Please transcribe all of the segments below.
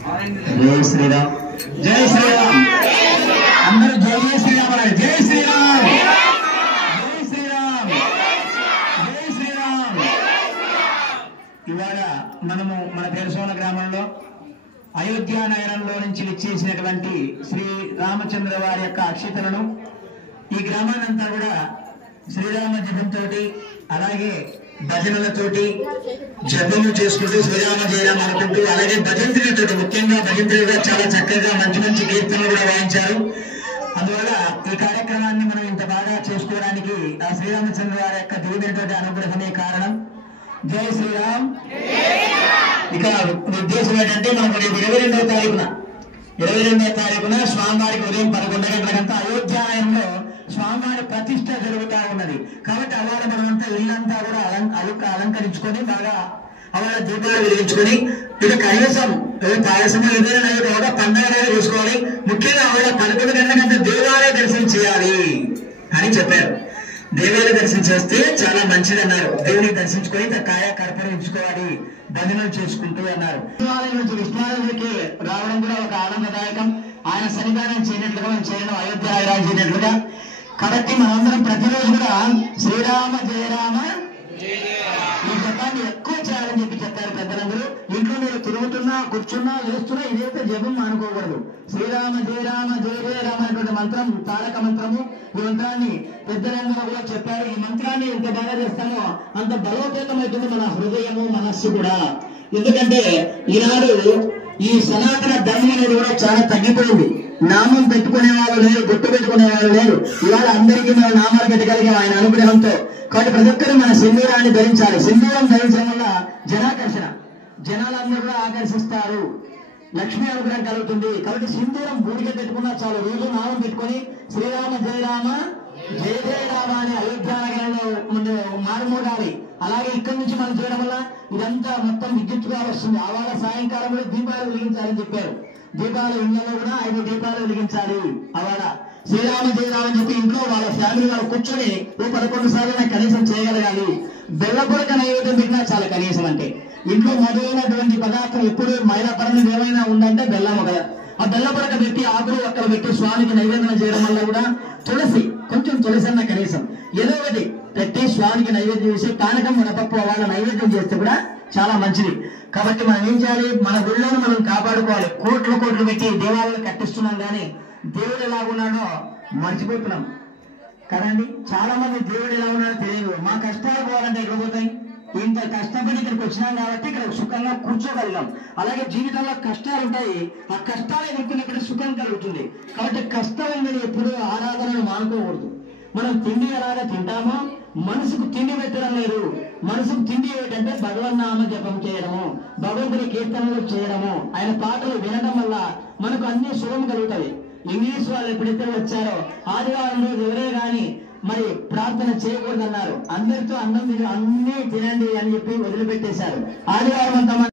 జై శ్రీరామ్ జై శ్రీరామ్ అందరూ జై శ్రీరామ్ అన్నారు. జై శ్రీరామ్ జై శ్రీరామ్ జై శ్రీరామ్. ఇవాళ మనము మన పెరసోన గ్రామంలో అయోధ్య నగరంలో నుంచి విచ్చేసినటువంటి శ్రీ రామచంద్ర వారి యొక్క అక్షితలను ఈ గ్రామానంతా కూడా శ్రీరామ జపంతో అలాగే భజనలతోటి జపము చేసుకుంటూ శ్రీరామ జయరామ అనుకుంటూ అలాగే భజంత్రులతో ముఖ్యంగా భజంత్రులుగా చాలా చక్కగా మంచి మంచి కీర్తనలు కూడా వాయించారు. అందువల్ల ఈ కార్యక్రమాన్ని మనం ఇంత బాగా చేసుకోవడానికి ఆ శ్రీరామచంద్ర వారి యొక్క దివ్యమైనటువంటి అనుగ్రహమే కారణం. జై శ్రీరామ్. ఇక ఉద్దేశం ఏంటంటే మనకు 22వ తారీఖున స్వామివారికి ఉదయం 11 గంటలకంతా అయోధ్యాలయంలో స్వామివారి ప్రతిష్ట జరుగుతూ ఉన్నది. కాబట్టి అవాళ మనమంతా ఇల్లంతా కూడా అలంకరించుకొని బాగా అవాళ దీపాలు వెలిగించుకొని ఇక కనీసం పాయసం ఏదైనా ఒక పండుగ చూసుకోవాలి. ముఖ్యంగా అవాళ 11 గంటలకంతా దేవాలయ దర్శనం చేయాలి అని చెప్పారు. దేవాలయ దర్శనం చేస్తే చాలా మంచిది అన్నారు. దేవుని దర్శించుకొని కాయ కర్పూరం ఇచ్చుకోవాలి, భజనలు చేసుకుంటూ అన్నారు. దేవాలయం నుంచి విష్ణువాలయానికి రావడం కూడా ఒక ఆనందదాయకం. ఆయన సన్నిధానం చేయనట్లుగా మనం చేయడం అయోధ్య రాజు చేయనట్లుగా. కాబట్టి మనందరం ప్రతిరోజు కూడా శ్రీరామ జయరామ ఈ జపాన్ని ఎక్కువ చేయాలని చెప్పారు పెద్దలందరూ. ఇంట్లో మీరు తిరుగుతున్నా కూర్చున్నా వేస్తున్నా ఇదైతే జపం అనుకోకూడదు. శ్రీరామ జయరామ జయ జయరామ అనేటువంటి మంత్రం తారక మంత్రము. ఈ మంత్రాన్ని పెద్దలందరూ కూడా చెప్పారు. ఈ మంత్రాన్ని ఎంత బాగా చేస్తామో అంత బలోపేతమవుతుంది మన హృదయము మనస్సు కూడా. ఎందుకంటే ఈనాడు ఈ సనాతన ధర్మం అనేది కూడా చాలా తగ్గిపోయింది. నామం పెట్టుకునే వాళ్ళు లేరు, గుట్టు పెట్టుకునే వాళ్ళు లేరు. ఇవాళ అందరికీ మన నామాలు పెట్టగలిగాం ఆయన అనుగ్రహంతో. కాబట్టి ప్రతి ఒక్కరు మన సింధూరాన్ని ధరించాలి. సింధూరం ధరించడం వల్ల జనాకర్షణ, జనాలందరూ కూడా ఆకర్షిస్తారు, లక్ష్మీ అనుగ్రహం కలుగుతుంది. కాబట్టి సింధూరం బూడిగా పెట్టుకున్నా చాలు. రోజు నామం పెట్టుకుని శ్రీరామ జయరామ జయ జయరామ అని అయోధ్య నగరంలో మారుమోగాలి. అలాగే ఇక్కడి నుంచి మనం చేయడం వల్ల ఇదంతా మొత్తం విద్యుత్తుగా వస్తుంది. ఆవాళ సాయంకాలం కూడా దీపాలు వెలిగించాలని చెప్పారు. దీపాలు ఇళ్లలో కూడా 5 దీపాలు వెలిగించాలి. అవాళ శ్రీరామ జయరామ అని చెప్పి ఇంట్లో వాళ్ళ ఫ్యామిలీ వాళ్ళు కూర్చొని 11 సార్లు కనీసం చేయగలగాలి. బెల్లపొరక నైవేద్యం పెట్టినా చాలా కనీసం. అంటే ఇంట్లో మధురైనటువంటి పదార్థం ఎప్పుడు మైలపరంగా ఏమైనా ఉందంటే బెల్లము కదా. ఆ బెల్లపొరక పెట్టి ఆకులు ఒక్కలు పెట్టి స్వామికి నైవేద్యం చేయడం వల్ల కూడా తులసి, కొంచెం తులసి అన్న కనీసం ఏదో ఒకటి పెట్టి స్వామికి నైవేద్యం చేసి పానకం వడపప్పు వాళ్ళ నైవేద్యం చేస్తే కూడా చాలా మంచిది. కాబట్టి మనం ఏం చేయాలి, మన గుళ్ళను మనం కాపాడుకోవాలి. కోట్లు పెట్టి దేవాలయాలు కట్టిస్తున్నాం కానీ దేవుడు ఎలా ఉన్నాడో మర్చిపోతున్నాం కదండి. చాలా మంది దేవుడు ఎలా ఉన్నాడో తెలియదు. మా కష్టాలు పోవాలంటే ఎక్కడ పోతాయి? ఇంత కష్టపడి ఇక్కడికి వచ్చినాం కాబట్టి ఇక్కడ సుఖంగా కూర్చోగలిగాం. అలాగే జీవితంలో కష్టాలు ఉంటాయి, ఆ కష్టాలు ఎదుర్కొన్నప్పుడు సుఖం కలుగుతుంది. కాబట్టి కష్టం మీరు ఎప్పుడు ఆరాధనను మానుకోకూడదు. మనం తిండి ఎలాగా తింటామో మనసుకు తిండి పెట్టడం లేదు. మనసుకు తిండి ఏంటంటే భగవన్నామ జపం చేయడము, భగవంతుని కీర్తనలు చేయడము, ఆయన పాటలు వినడం వల్ల మనకు అన్ని శుభం కలుగుతాయి. ఇంగ్లీష్ వాళ్ళు ఎప్పుడైతే వచ్చారో ఆదివారం రోజు ఎవరే గాని మరి ప్రార్థన చేయకూడదన్నారు. అందరితో అన్నం మీరు అన్ని తినండి అని చెప్పి వదిలిపెట్టేశారు. ఆదివారం అంతా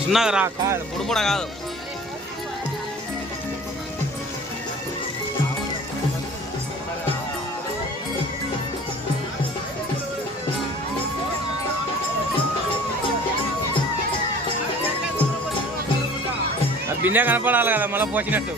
చిన్నగా రా కాదు పొడి కాదు బిందె కనపడాలి కదా మళ్ళీ పోసినట్టు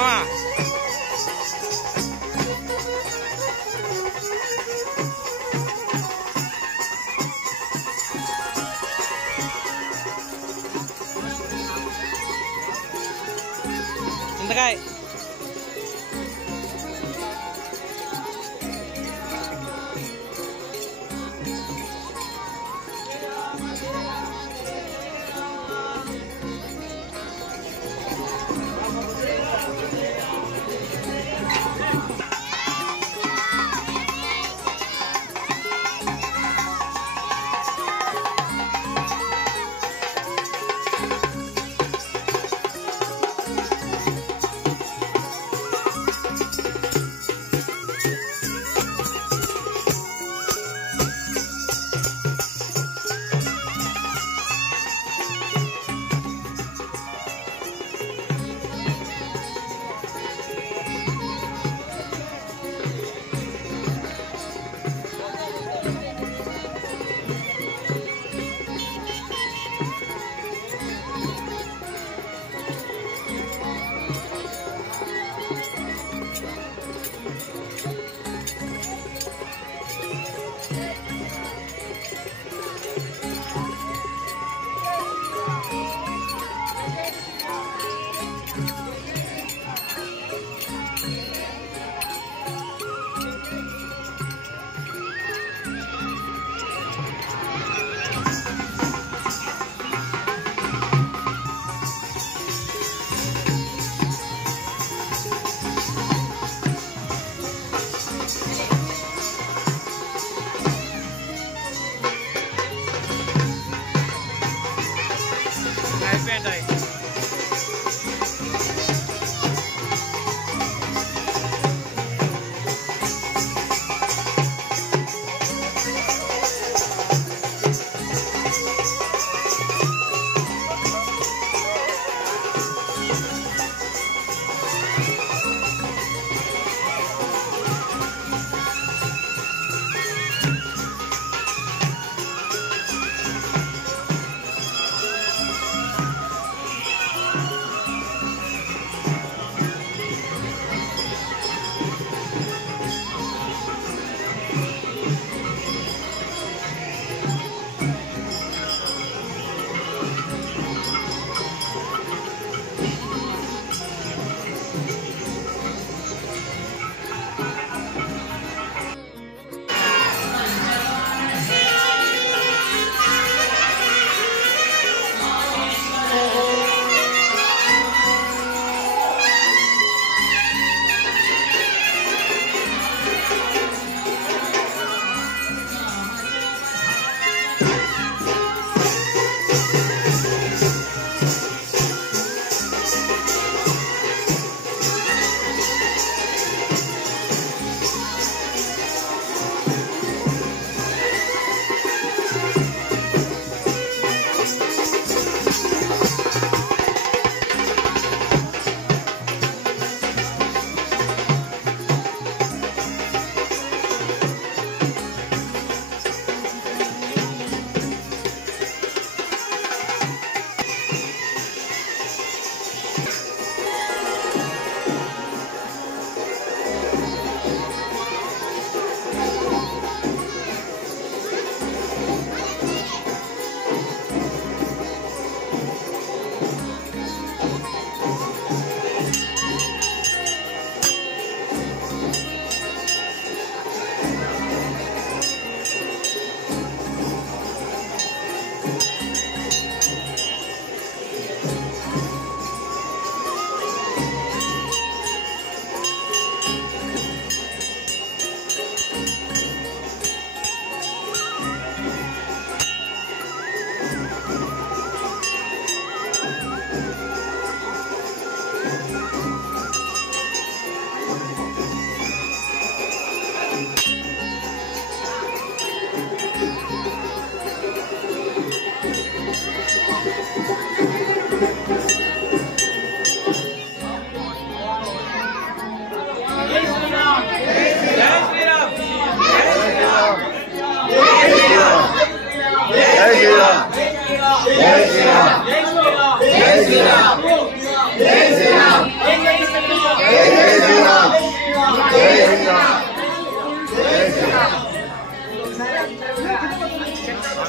మామ చింతకాయ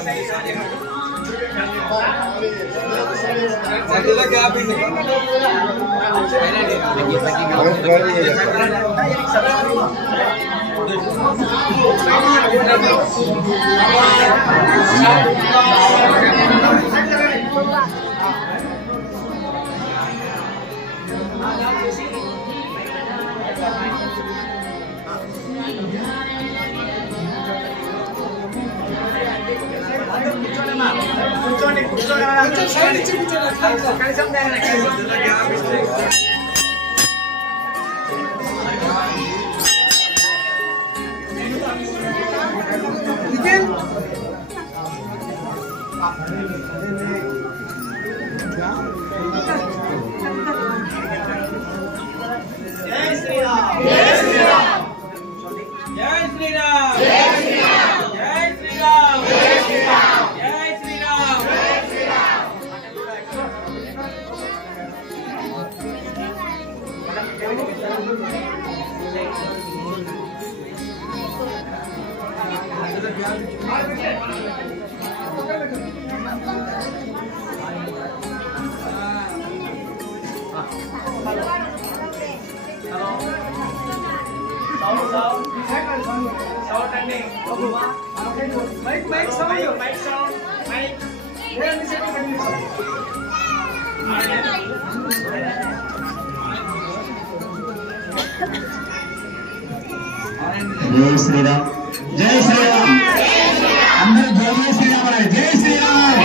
జై శ్రీరామ్, జై శ్రీరామ్. అందరూ జై శ్రీరామ్ అన్నారు. జై శ్రీరామ్,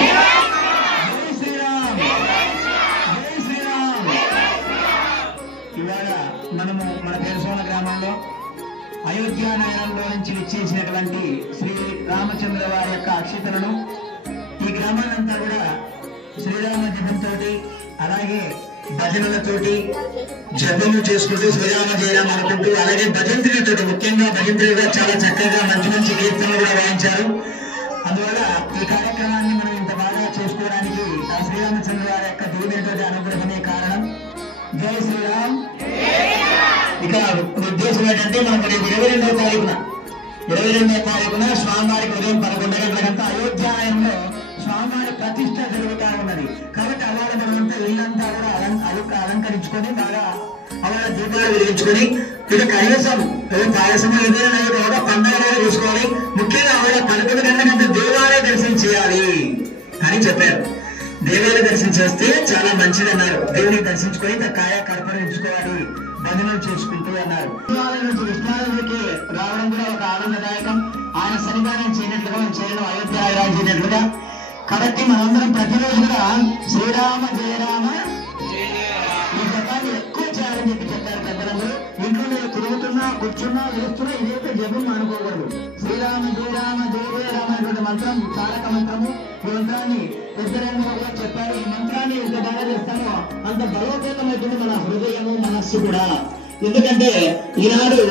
జై శ్రీరామ్, జై శ్రీరామ్. ఇవాళ మనము మన పేరుసోల గ్రామంలో అయోధ్య నగరంలో నుంచి విచ్చేసినటువంటి శ్రీ రామచంద్ర వారి యొక్క అక్షితలను ఈ గ్రామాలంతా కూడా శ్రీరామ జపంతో అలాగే భజనలతోటి జపములు చేసుకుంటూ శ్రీరామ జయరామ అనుకుంటూ అలాగే భజంత్రులతో ముఖ్యంగా భజంత్రులుగా చాలా చక్కగా మంచి మంచి కీర్తనలు కూడా వాయించారు. అందువల్ల ఈ కార్యక్రమాన్ని మనం ఇంత బాగా చేసుకోవడానికి ఆ శ్రీరామచంద్ర వారి యొక్క దివ్యమైనటువంటి అనుగ్రహమే కారణం. జై శ్రీరామ్. ఇక ఉద్దేశం ఏంటంటే మనకు 22వ తారీఖున స్వామివారికి ఉదయం 11 గంటలకంతా అయోధ్యాలయంలో స్వామివారి ప్రతిష్ట జరుగుతా ఉన్నది. కాబట్టి అవాళ మనమంతా ఇల్లంతా కూడా అలంకరించుకొని బాగా అవాళ దీపాలు వెలిగించుకొని ఇక కనీసం పాయసం ఏదైనా కూడా పండుగ చూసుకోవాలి. ముఖ్యంగా అవాళ 11 గంటలకంతా దేవాలయ దర్శనం చేయాలి అని చెప్పారు. దేవాలయ దర్శనం చేస్తే చాలా మంచిది అన్నారు. దేవుని దర్శించుకొని కాయ కర్పూరించుకోవాలి, భజనలు చేసుకుంటూ అన్నారు. విష్ణాలయం నుంచి విష్ణాలయానికి రావడం కూడా ఒక ఆనందదాయకం. ఆయన సన్నిధానం చేయనట్లుగా మనం చేయడం అయోధ్య చేయనట్లుగా. కాబట్టి మనందరం ప్రతిరోజు కూడా శ్రీరామ జయరామ ఈ జపాన్ని ఎక్కువ చేయాలని చెప్పారు పెద్దలందరూ. ఇంట్లో మీరు తిరుగుతున్నా కూర్చున్నా వేస్తున్నా ఇదైతే జపం అనుకోకూడదు. శ్రీరామ జయరామ జయ జయరామ అనేటువంటి మంత్రం తారక మంత్రము. ఈ మంత్రాన్ని పెద్దలందరూ కూడా చెప్పారు. ఈ మంత్రాన్ని ఎంత బాగా చేస్తామో అంత బలోపేతమవుతుంది మన హృదయము మనస్సు కూడా. ఎందుకంటే ఈనాడు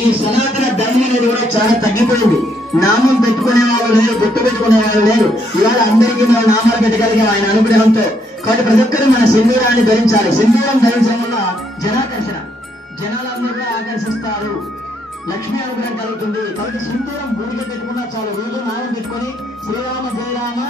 ఈ సనాతన ధర్మం అనేది కూడా చాలా తగ్గిపోయింది. నామం పెట్టుకునే వాళ్ళు లేరు, గుర్తు పెట్టుకునే వాళ్ళు లేరు. ఇవాళ అందరికీ మనం నామాలు పెట్టగలిగాం ఆయన అనుగ్రహంతో. కాబట్టి ప్రతి ఒక్కరు మన సింధూరాన్ని ధరించాలి. సింధూరం ధరించడం వల్ల జనాకర్షణ, జనాలందరూ కూడా ఆకర్షిస్తారు, లక్ష్మీ అనుగ్రహం కలుగుతుంది. కాబట్టి సింధూరం గుడికి పెట్టుకున్నా చాలు. రోజు నామం పెట్టుకొని శ్రీరామ జయరామ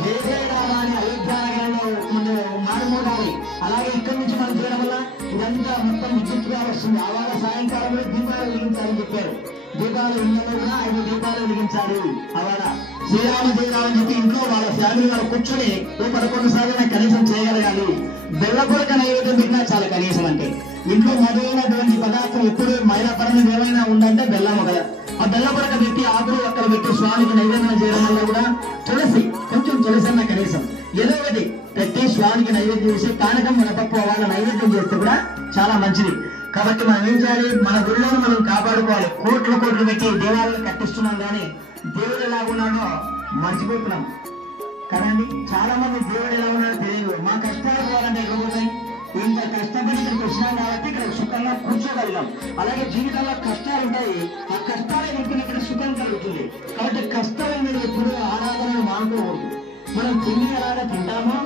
జయ జయరామ అని అయోధ్య నగరంలో మారుమోడాలి. అలాగే ఇక్కడి నుంచి మనం చేయడం వల్ల ఇదంతా మొత్తం విద్యుత్తుగా వస్తుంది. అవాళ సాయంకాలంలో దీపాలు వెలిగించాలని చెప్పారు. దీపాలు ఇళ్ళలో కూడా 5 దీపాలు వెలిగించాలి. అవాళ శ్రీరామ జయరామ అని చెప్పి ఇంట్లో వాళ్ళ ఫ్యామిలీ వాళ్ళు కూర్చొని 11 సార్లు కనీసం చేయగలగాలి. బెల్లపొరక నైవేద్యం పెట్టినా చాలా కనీసం. అంటే ఇంట్లో మధురైనటువంటి పదార్థం ఎప్పుడు మైలపరమైన ఏమైనా ఉందంటే బెల్లము కదా. ఆ బెల్లపొరక పెట్టి ఆకులు అక్కడ పెట్టి స్వామికి నైవేద్యం చేయడం వల్ల కూడా తులసి, కొంచెం తులసి అన్న కనీసం ఏదో ఒకటి పెట్టి స్వామికి నైవేద్యం చేసి పానకం మినపప్పు వాళ్ళ నైవేద్యం చేస్తే కూడా చాలా మంచిది. కాబట్టి మనం ఏం చేయాలి, మన గుళ్ళను మనం కాపాడుకోవాలి. కోట్లు పెట్టి దేవాలయాలు కట్టిస్తున్నాం కానీ దేవుడు ఎలా ఉన్నాడో మర్చిపోతున్నాం కదండి. చాలా మంది దేవుడు ఎలా ఉన్నాడో తెలియదు. మా కష్టాలు పోవాలంటే ఎక్కడ పోతాయి? ఇంత కష్టపడి ఇక్కడికి వచ్చినాం కాబట్టి ఇక్కడ సుఖంగా కూర్చోగలిగాం. అలాగే జీవితంలో కష్టాలు ఉంటాయి. ఆ కష్టాలు వెంటనే ఇక్కడ సుఖం కలుగుతుంది. కాబట్టి కష్టాల మీద ఎప్పుడు ఆరాధనలు మానుకోకూడదు. మనం తిండి ఎలాగా తింటామో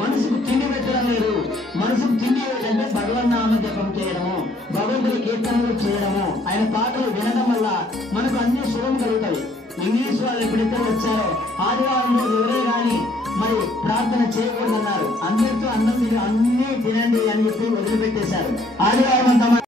మనసుకు తిండి పెట్టడం లేదు. మనసుకు తిండి ఏంటంటే భగవన్నామ జపం చేయడము, భగవంతుడి కీర్తనలు చేయడము, ఆయన పాటలు వినడం వల్ల మనకు అన్ని శుభం కలుగుతాయి. ఇంగ్లీష్ వాళ్ళు ఎప్పుడైతే వచ్చారో ఆదివారం రోజు ఎవరే గాని మరి ప్రార్థన చేయకూడదన్నారు. అందరితో అన్నం అన్ని తినండి అని చెప్పి వదిలిపెట్టేశారు. ఆదివారం అంతా